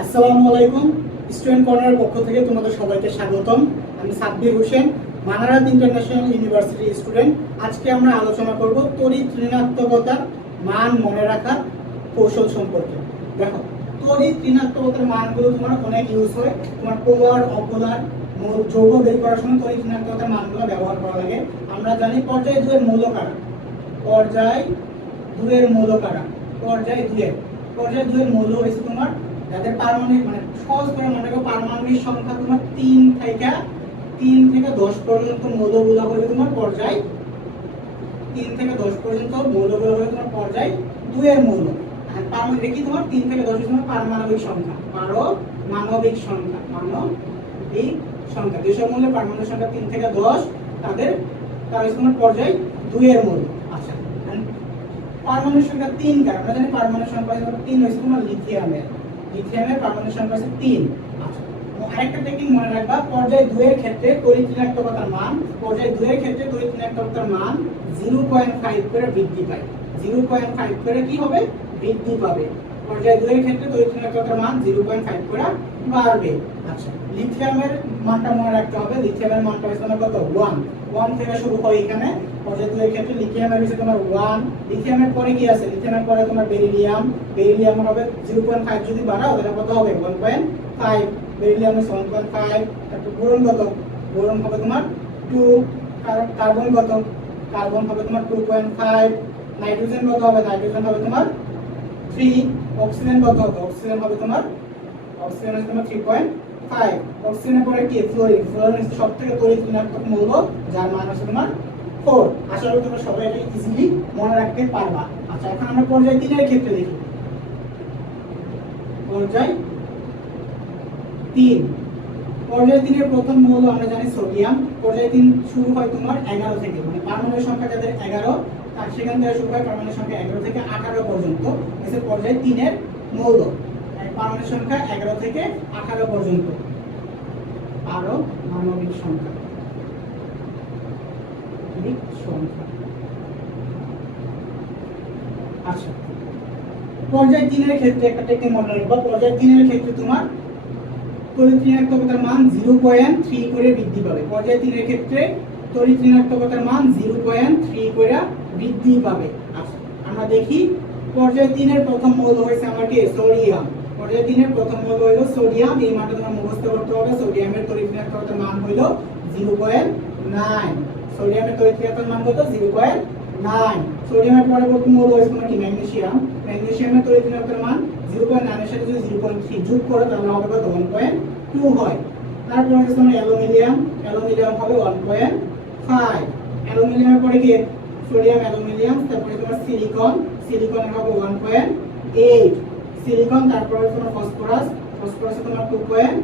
আসসালামু আলাইকুম, স্টুডেন্ট কর্নারের পক্ষ থেকে তোমাদের সবাইকে স্বাগতম। আমি Sabbir Hossain, Manarat international university student. আজকে আমরা আলোচনা করব তড়িৎ ঋণাত্মকতার মান মনে রাখার কৌশল সম্পর্কে। দেখো তড়িৎ ঋণাত্মকতার মানগুলো তোমার অনেক ইউজ হয়। তোমার পোলার অপোলার যৌগ বের করার সময় তড়িৎ ঋণাত্মকতার মানগুলো ব্যবহার করা লাগে। আমরা জানি পর্যায় দুয়ের মৌল কারা পর্যায় দুয়ের মৌল কারা পর্যায় দুয়ের পর্যায় দুয়ের মৌল হয়েছে তোমার যাদের পারমাণবিক মানে সহজ করে মনে করো পারমাণবিক সংখ্যা তোমার তিন থেকে তিন থেকে দশ পর্যন্ত মৌলগুলো হলে তোমার পর্যায় তিন থেকে দশ পর্যন্ত মৌলগুলো হলে তোমার পর্যায় দুয়ের মৌল। আর পারমাণবিক তোমার তিন থেকে দশ তোমার পারমাণবিক সংখ্যা পারমাণবিক সংখ্যা মানবিক সংখ্যা। যেসব মৌলে পারমাণবিক সংখ্যা তিন থেকে দশ, তাদের তোমার পর্যায় দুয়ের মৌল। আচ্ছা পারমাণবিক সংখ্যা তিন আমরা জানি পারমাণবিক সংখ্যা তিন হচ্ছে তোমার লিথিয়ামের। লিথিয়ামের পারমাণবিক সংখ্যা তিন। আচ্ছা আরেকটা টেকনিক মনে রাখবা, পর্যায় দুয়ের ক্ষেত্রে তড়িৎ ঋণাত্মকতার মান, পর্যায় দুয়ের ক্ষেত্রে তড়িৎ ঋণাত্মকতার মান জিরো পয়েন্ট ফাইভ করে বৃদ্ধি পায়। জিরো পয়েন্ট ফাইভ করে কি হবে? বৃদ্ধি পাবে। পর্যায় দুয়ের ক্ষেত্রে তড়িৎ ঋণাত্মকতার মান জিরো পয়েন্ট ফাইভ করে বাড়বে। আচ্ছা লিথিয়ামের মানটা মনে রাখতে হবে। লিথিয়ামের মানটা হচ্ছে কত? ওয়ান ওয়ান থেকে শুরু হয় এখানে। পর্যায় দুয়ের ক্ষেত্রে লিথিয়ামের হচ্ছে তোমার ওয়ান লিথিয়ামের পরে কি আছে? লিথিয়ামের পরে তোমার বেরিলিয়াম বেরিলিয়াম হবে জিরো পয়েন্ট ফাইভ যদি বাড়াও, তাহলে কত হবে? ওয়ান পয়েন্ট ফাইভ বেরিলিয়াম হচ্ছে পয়েন্ট ফাইভ তারপর বোরন কত? বোরন হবে তোমার টু কার্বন কত? কার্বন হবে তোমার টু পয়েন্ট ফাইভ নাইট্রোজেন কত হবে? নাইট্রোজেন হবে তোমার থ্রি অক্সিজেন কত? হবে অক্সিজেন হবে তোমার অক্সিজেন হচ্ছে তোমার থ্রি পয়েন্ট ফাইভ অক্সিজেনের পরে কি? ফ্লোরিন ফ্লোরিন হচ্ছে সব তড়িৎ ঋণাত্মক মৌল, যার মান হচ্ছে তোমার ফোর আশা করি তোমরা সবাই এটা ইজিলি মনে রাখতে পারবা। আচ্ছা এখন আমরা পর্যায় তিনের ক্ষেত্রে দেখি। পর্যায় তিন। পর্যায় তিনের প্রথম মৌল আমরা জানি সোডিয়াম। পর্যায় তিন শুরু হয় তোমার এগারো থেকে। মানে পারমাণবিক সংখ্যা যাদের এগারো সেখান থেকে শুরু হয় পারমাণবিক সংখ্যা এগারো থেকে আঠারো পর্যন্ত। এসে পর্যায় তিনের মৌল। পারমাণবিক সংখ্যা এগারো থেকে আঠারো পর্যন্ত। আরও মানবিক সংখ্যা। আচ্ছা। পর্যায় তিনের ক্ষেত্রে একটা টেকনিক মনে রাখবা। পর্যায় তিনের ক্ষেত্রে তোমার তড়িৎ ঋণাত্মকতার মান জিরো পয়েন্ট থ্রি করে বৃদ্ধি পাবে। পর্যায় তিনের ক্ষেত্রে তড়িৎ ঋণাত্মকতার মান জিরো পয়েন্ট থ্রি করে বৃদ্ধি পাবে। আমরা দেখি, পর্যায় তিনের প্রথম মৌল হয়েছে আমার কি সোডিয়াম। পর্যায় তিনের প্রথম মৌল হলো সোডিয়াম, এই মানটা তোমার মুখস্থ করতে হবে। সোডিয়ামের তড়িৎ ঋণাত্মকতার মান হলো জিরো পয়েন্ট নাইন। সোডিয়ামের তড়িৎ ঋণাত্মক মান কত জিরো পয়েন্ট নাইন। সোডিয়ামের পরবর্তী মৌল হয়েছে তোমার কি? ম্যাগনেসিয়াম। ম্যাগনেসিয়ামের তড়িৎ ঋণাত্মক মান জিরো পয়েন্ট নাইনের সাথে যদি জিরো পয়েন্ট থ্রি যোগ করো, তাহলে হবে কত? ওয়ান পয়েন্ট টু হয়। তারপর হচ্ছে তোমার অ্যালুমিনিয়াম। অ্যালুমিনিয়াম হবে ওয়ান পয়েন্ট ফাইভ। অ্যালুমিনিয়ামের পরে কি? সোডিয়াম অ্যালুমিনিয়াম, তারপরে তোমার সিলিকন সিলিকন হবে ওয়ান পয়েন্ট এইট সিলিকন তারপরে তোমার ফসফরাস ফসফরাস তোমার টু পয়েন্ট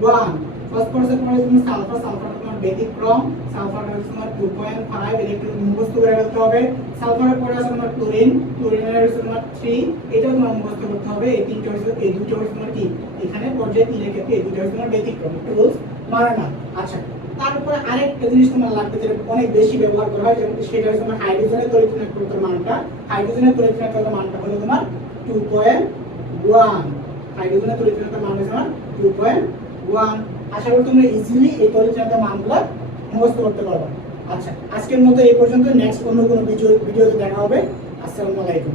ওয়ান ফসফরাসের পরে তুমি সালফার সালফার তোমার ব্যতিক্রম। সালফার হচ্ছে তোমার টু পয়েন্ট ফাইভ ইলেকট্রন মুখস্থ করে ফেলতে হবে। সালফারের পরে আছে তোমার ক্লোরিন ক্লোরিনের হচ্ছে তোমার থ্রি এটাও তোমার মুখস্থ করতে হবে। এই তিনটা হচ্ছে, এই দুটো হচ্ছে তোমার কি এখানে পর্যায়ে তিনের ক্ষেত্রে এই দুটো হচ্ছে তোমার ব্যতিক্রম। রুলস মানে না। আচ্ছা। তারপরে আরেকটা জিনিস তোমার লাগবে যেটা অনেক বেশি ব্যবহার করা হয়, যেমন সেটা হচ্ছে তোমার হাইড্রোজেনের ঋণাত্মকতার মানটা। হাইড্রোজেনের ঋণাত্মকতার মানটা হলো তোমার টু পয়েন্ট ওয়ান হাইড্রোজেনের ঋণাত্মকতার মান হচ্ছে তোমার টু পয়েন্ট ওয়ান আশা করি তোমরা ইজিলি এই ঋণাত্মক মানগুলো মুখস্থ করতে পারবে। আচ্ছা আজকের মতো এই পর্যন্ত। নেক্সট অন্য কোনো ভিডিও ভিডিওতে দেখা হবে। আসসালামু আলাইকুম।